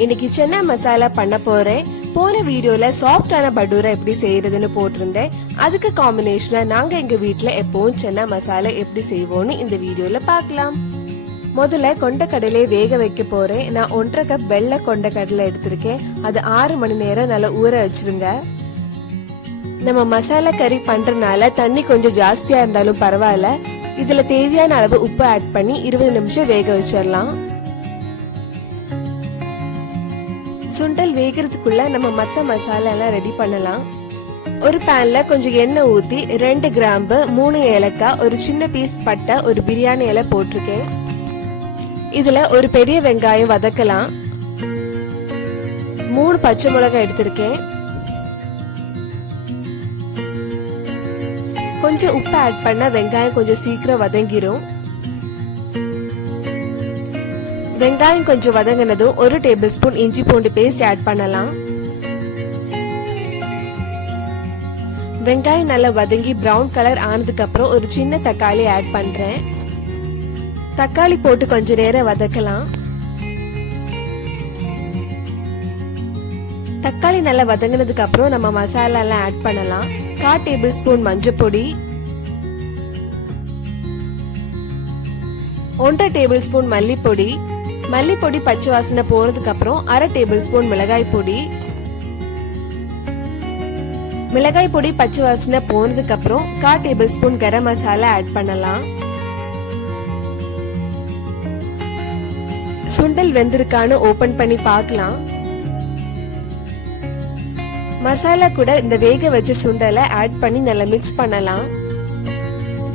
இன்னைக்கு சன்னா மசாலா பண்ண போறேன். போன வீடியோல சாஃப்டான பட்டூரா எப்படி செய்யறதுன்னு போட்டிருந்தேன். அதுக்கு காம்பினேஷனா நாங்க எங்க வீட்ல எப்பவும் சன்னா மசாலா எப்படி செய்வோம்னு இந்த வீடியோல பார்க்கலாம். முதல்ல கொண்டக்கடலையை வேக வைக்க போறேன். நான் 1.5 கப் வெள்ளை கொண்டக்கடலை எடுத்திருக்கேன். அது 6 மணி நேரம் நல்லா ஊற வச்சிருங்க. நம்ம மசாலா கறி பண்றதுனால தண்ணி கொஞ்சம் ஜாஸ்தியா இருந்தாலும் பரவாயில்ல. இதுல தேவையான அளவு உப்பு ஆட் பண்ணி 20 நிமிஷம் வேக வச்சிடலாம். சுண்டல் வேகிறதுக்குள்ள நம்ம மத்த மசாலா எல்லாம் ரெடி பண்ணலாம். ஒரு பேன்ல கொஞ்சம் எண்ணெய் ஊத்தி 2 கிராம்பு, 3 ஏலக்காய், ஒரு சின்ன பீஸ் பட்டை, ஒரு பிரியாணி இலை போட்டிருக்கேன். இதுல ஒரு பெரிய வெங்காயம் வதக்கலாம். 3 பச்சை மிளகாய் எடுத்திருக்கேன். கொஞ்சம் உப்பு ஆட் பண்ண வெங்காயம் கொஞ்சம் சீக்கிரம் வதங்கிரும். வெங்காயம் கொஞ்சம் வதங்கினதும் 1 டேபிள் ஸ்பூன் இஞ்சி பூண்டு பேஸ்ட் ஆட் பண்ணலாம். வெங்காயம் நல்லா வதங்கி பிரவுன் கலர் ஆனதுக்கு அப்புறம் ஒரு சின்ன தக்காளி ஆட் பண்றேன். தக்காளி போட்டு கொஞ்ச நேரம் வதக்கலாம். தக்காளி நல்லா வதங்கினதுக்கு அப்புறம் நம்ம மசாலா எல்லாம் ஆட் பண்ணலாம். 1/4 டேபிள் ஸ்பூன் மஞ்சள் பொடி, 1.5 டேபிள் ஸ்பூன் மல்லிப்பொடி, மல்லிப்பொடி பச்சை வாசனை போறதுக்கு அப்புறம் 1/2 டேபிள் ஸ்பூன் மிளகாய் பொடி. மிளகாய் பொடி பச்சை வாசனை போனதுக்கு அப்புறம் 1/4 table spoon garam masala add பண்ணலாம். சுண்டல் வெந்திருக்கான்னு ஓபன் பண்ணி பார்க்கலாம். மசாலா கூட இந்த வேக வச்ச சுண்டலை ஆட் பண்ணி நல்லா மிக்ஸ் பண்ணலாம்.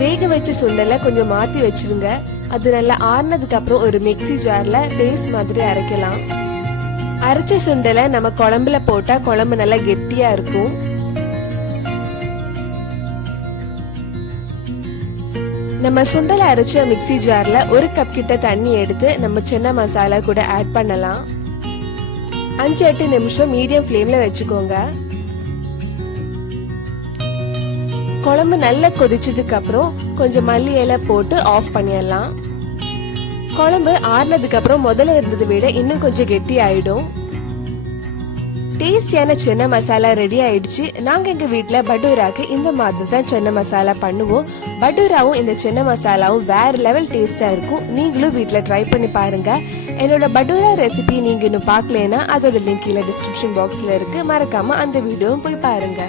வேக வச்ச சுண்டலை கொஞ்சம் மாத்தி வச்சிருங்க. அது நல்லா ஆறுனதுக்கு அப்புறம் ஒரு மிக்ஸி ஜார்ல பேஸ்ட் மாதிரி அரைக்கலாம். அரைச்ச சுண்டலை நம்ம குழம்புல போட்டா குழம்பு நல்லா கெட்டியா இருக்கும். நம்ம சுண்டலை அரைச்ச மிக்ஸி ஜார்ல 1 கப் கிட்ட தண்ணி எடுத்து நம்ம சன்னா மசாலா கூட ஆட் பண்ணலாம். 5-8 நிமிஷம் மீடியம் ஃப்ளேம்ல வச்சுக்கோங்க. குழம்பு நல்லா கொதிச்சதுக்கு அப்புறம் கொஞ்சம் மல்லி இலை போட்டு ஆஃப் பண்ணிடலாம். குழம்பு ஆறுனதுக்கு அப்புறம் முதல்ல இருந்ததை விட இன்னும் கொஞ்சம் கெட்டி ஆயிடும். டேஸ்டியான சன்னா மசாலா ரெடி ஆயிடுச்சு. நாங்க எங்க வீட்டுல பட்டூராக்கு இந்த மாதிரி தான் சன்னா மசாலா பண்ணுவோம். பட்டூராவும் இந்த சன்னா மசாலாவும் வேற லெவல் டேஸ்டா இருக்கும். நீங்களும் வீட்டுல ட்ரை பண்ணி பாருங்க. என்னோட பட்டூரா ரெசிபி நீங்க இன்னும் பார்க்கலனா அதோட லிங்க் கீழே டிஸ்கிரிப்ஷன் பாக்ஸ்ல இருக்கு. மறக்காம அந்த வீடியோவும் போய் பாருங்க.